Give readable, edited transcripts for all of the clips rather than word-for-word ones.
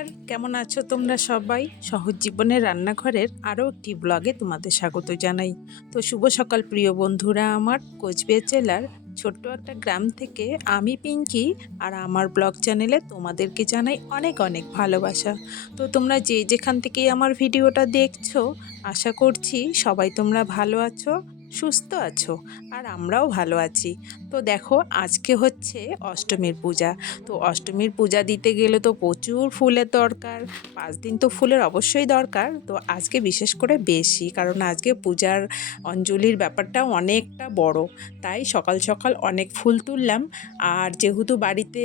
নমস্কার, কেমন আছো তোমরা সবাই? সহজ জীবনের রান্নাঘরের আরও একটি ব্লগে তোমাদের স্বাগত জানাই। তো শুভ সকাল প্রিয় বন্ধুরা, আমার কোচবিহার জেলার ছোট্ট একটা গ্রাম থেকে আমি পিঙ্কি আর আমার ব্লগ চ্যানেলে তোমাদেরকে জানাই অনেক অনেক ভালোবাসা। তো তোমরা যে যেখান থেকেই আমার ভিডিওটা দেখছো, আশা করছি সবাই তোমরা ভালো আছো, সুস্থ আছো, আর আমরাও ভালো আছি। তো দেখো, আজকে হচ্ছে অষ্টমীর পূজা। তো অষ্টমীর পূজা দিতে গেলে তো প্রচুর ফুলের দরকার। 5 দিন তো ফুলের অবশ্যই দরকার, তো আজকে বিশেষ করে বেশি, কারণ আজকে পূজার অঞ্জলির ব্যাপারটা অনেকটা বড়। তাই সকাল সকাল অনেক ফুল তুললাম। আর যেহেতু বাড়িতে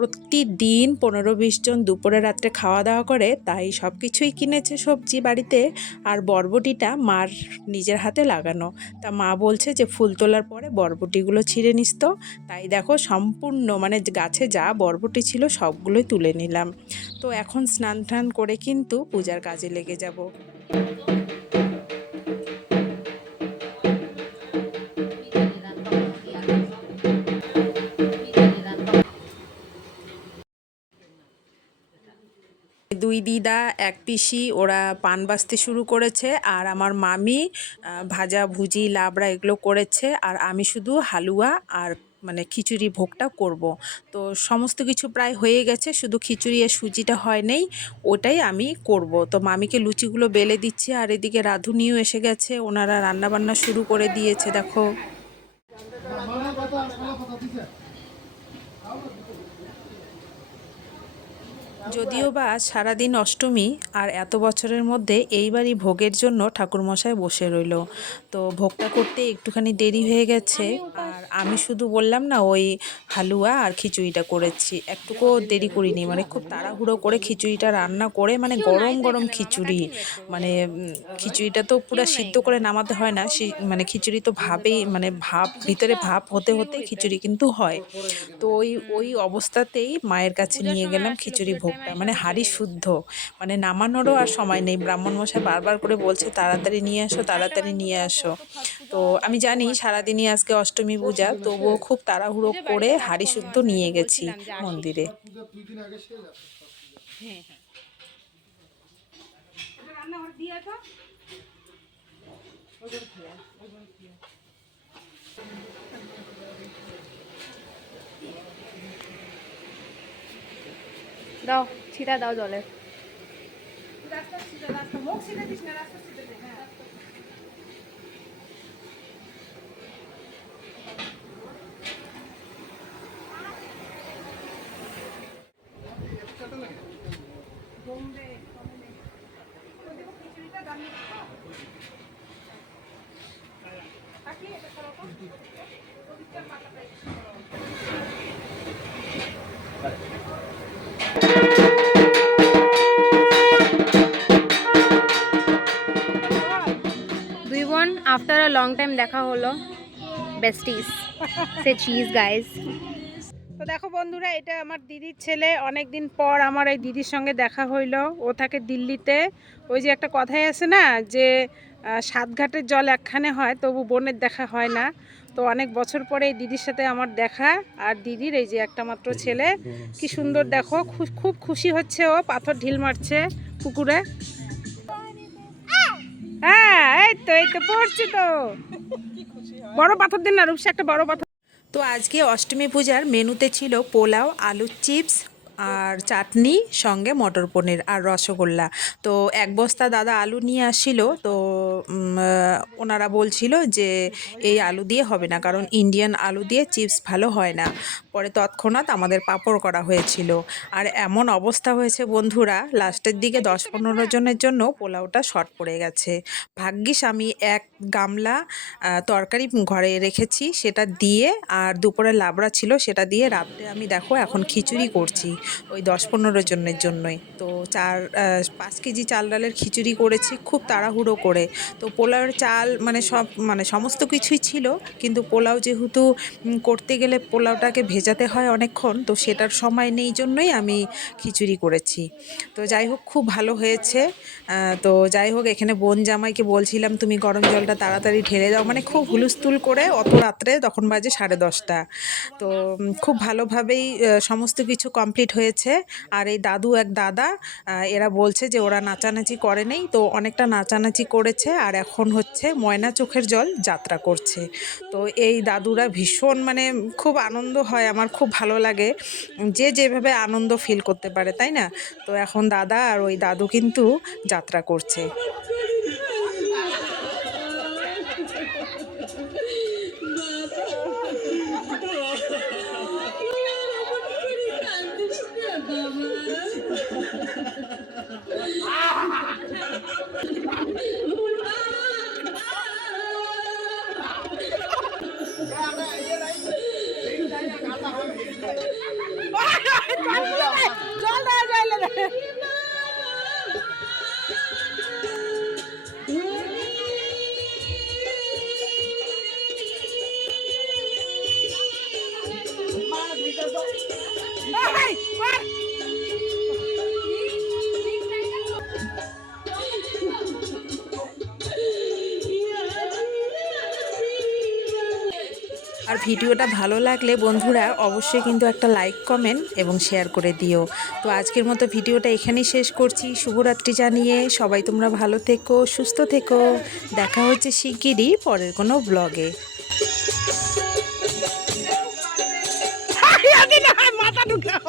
প্রতিদিন 15-20 জন দুপুরে রাত্রে খাওয়া দাওয়া করে, তাই সব কিছুই কিনেছে সবজি বাড়িতে। আর বরবটিটা মার নিজের হাতে লাগানো, তা মা বলছে যে ফুল তোলার পরে বরবটিগুলো ছিঁড়ে নিস। তো তাই দেখো, সম্পূর্ণ মানে গাছে যা বরবটি ছিল সবগুলোই তুলে নিলাম। তো এখন স্নান টান করে কিন্তু পূজার কাজে লেগে যাব। দুই দিদা এক পিসি ওরা পান বাজতে শুরু করেছে, আর আমার মামি ভাজা ভুজি লাবড়া এগুলো করেছে, আর আমি শুধু হালুয়া আর মানে খিচুড়ি ভোগটা করব। তো সমস্ত কিছু প্রায় হয়ে গেছে, শুধু খিচুড়ি আর সুজিটা হয় নেই, ওটাই আমি করব। তো মামিকে লুচিগুলো বেলে দিচ্ছি, আর এদিকে রাঁধুনিও এসে গেছে, ওনারা রান্না বান্না শুরু করে দিয়েছে দেখো। যদিও বা সারাদিন অষ্টমী, আর এত বছরের মধ্যে এইবারই ভোগের জন্য ঠাকুরমশাই বসে রইল। তো ভোগটা করতে একটুখানি দেরি হয়ে গেছে, আর আমি শুধু বললাম না ওই হালুয়া আর খিচুড়িটা করেছি, একটুকুও দেরি করিনি, মানে খুব তাড়াহুড়ো করে খিচুড়িটা রান্না করে, মানে গরম গরম খিচুড়ি, মানে খিচুড়িটা তো পুরো সিদ্ধ করে নামাতে হয় না, মানে খিচুড়ি তো ভাবেই, মানে ভাপ ভিতরে ভাপ হতে হতে খিচুড়ি কিন্তু হয়। তো ওই ওই অবস্থাতেই মায়ের কাছে নিয়ে গেলাম খিচুড়ি ভোগটা, মানে হাঁড়ি শুদ্ধ, মানে নামানোরও আর সময় নেই। ব্রাহ্মণমশাই বারবার করে বলছে তাড়াতাড়ি নিয়ে আসো, তাড়াতাড়ি নিয়ে আসো। তো আমি জানি সারাদিনই আজকে অষ্টমী পূজা, তবুও খুব তাড়াহুড়ো করে হাঁড়ি শুদ্ধ নিয়ে গেছি মন্দিরে। দাও ছিটা দাও জলে। দুই বোন আফটার আ লং টাইম দেখা হলো, বেস্টিস সে চিজ গাইস। তো দেখো বন্ধুরা, এটা আমার দিদির ছেলে, অনেক দিন পর আমার এই দিদির সঙ্গে দেখা হইলো। ও থাকে দিল্লিতে। ওই যে একটা কথাই আছে না, যে 7 ঘাটের জল একখানে হয়, তবু বোনের দেখা হয় না। তো অনেক বছর পরে এই দিদির সাথে আমার দেখা, আর দিদির এই যে একটা মাত্র ছেলে, কি সুন্দর দেখো, খুব খুশি হচ্ছে ও, পাথর ঢিল মারছে পুকুরে। হ্যাঁ, এই তো পড়ছে তো, বড় পাথর দিন না রূপসা, একটা বড় পাথর। তো আজকে অষ্টমী পূজার মেনুতে ছিল পোলাও, আলুর চিপস আর চাটনি, সঙ্গে মটর পনির আর রসগোল্লা। তো 1 বস্তা দাদা আলু নিয়ে আসছিল। তো ওনারা বলছিল যে এই আলু দিয়ে হবে না, কারণ ইন্ডিয়ান আলু দিয়ে চিপস ভালো হয় না। পরে তৎক্ষণাৎ আমাদের পাঁপড় করা হয়েছিল। আর এমন অবস্থা হয়েছে বন্ধুরা, লাস্টের দিকে 10-15 জনের জন্য পোলাওটা শর্ট পড়ে গেছে। ভাগ্যিস আমি এক গামলা তরকারি ঘরে রেখেছি, সেটা দিয়ে, আর দুপুরে লাবড়া ছিল সেটা দিয়ে, রাত্রে আমি দেখো এখন খিচুড়ি করছি ওই 10-15 জনের জন্যই। তো 5 কেজি চাল ডালের খিচুড়ি করেছি খুব তাড়াহুড়ো করে। তো পোলাওয়ের চাল মানে সমস্ত কিছুই ছিল, কিন্তু পোলাও যেহেতু করতে গেলে পোলাওটাকে ভেজাতে হয় অনেকক্ষণ, তো সেটার সময় নেই জন্যই আমি খিচুড়ি করেছি। তো যাই হোক, খুব ভালো হয়েছে। তো যাই হোক, এখানে বোন জামাইকে বলছিলাম তুমি গরম জলটা তাড়াতাড়ি ঢেলে দাও, মানে খুব হুলস্থুল করে অত রাত্রে, তখন বাজে 10:30। তো খুব ভালোভাবেই সমস্ত কিছু কমপ্লিট হয়েছে। আর এই দাদা এরা বলছে যে ওরা নাচানাচি করে নেই, তো অনেকটা নাচানাচি করেছে, আর এখন হচ্ছে ময়না চোখের জল যাত্রা করছে। তো এই দাদুরা ভীষণ মানে খুব আনন্দ হয়, আমার খুব ভালো লাগে যে যেভাবে আনন্দ ফিল করতে পারে, তাই না? তো এখন দাদা আর ওই দাদু কিন্তু যাত্রা করছে। আর ভিডিওটা ভালো লাগলে বন্ধুরা অবশ্যই কিন্তু একটা লাইক, কমেন্ট এবং শেয়ার করে দিও। তো আজকের মতো ভিডিওটা এখানেই শেষ করছি, শুভরাত্রি জানিয়ে। সবাই তোমরা ভালো থেকো, সুস্থ থেকো। দেখা হচ্ছে শিগগিরই পরের কোনো ব্লগে। মাথা ঢুকলো।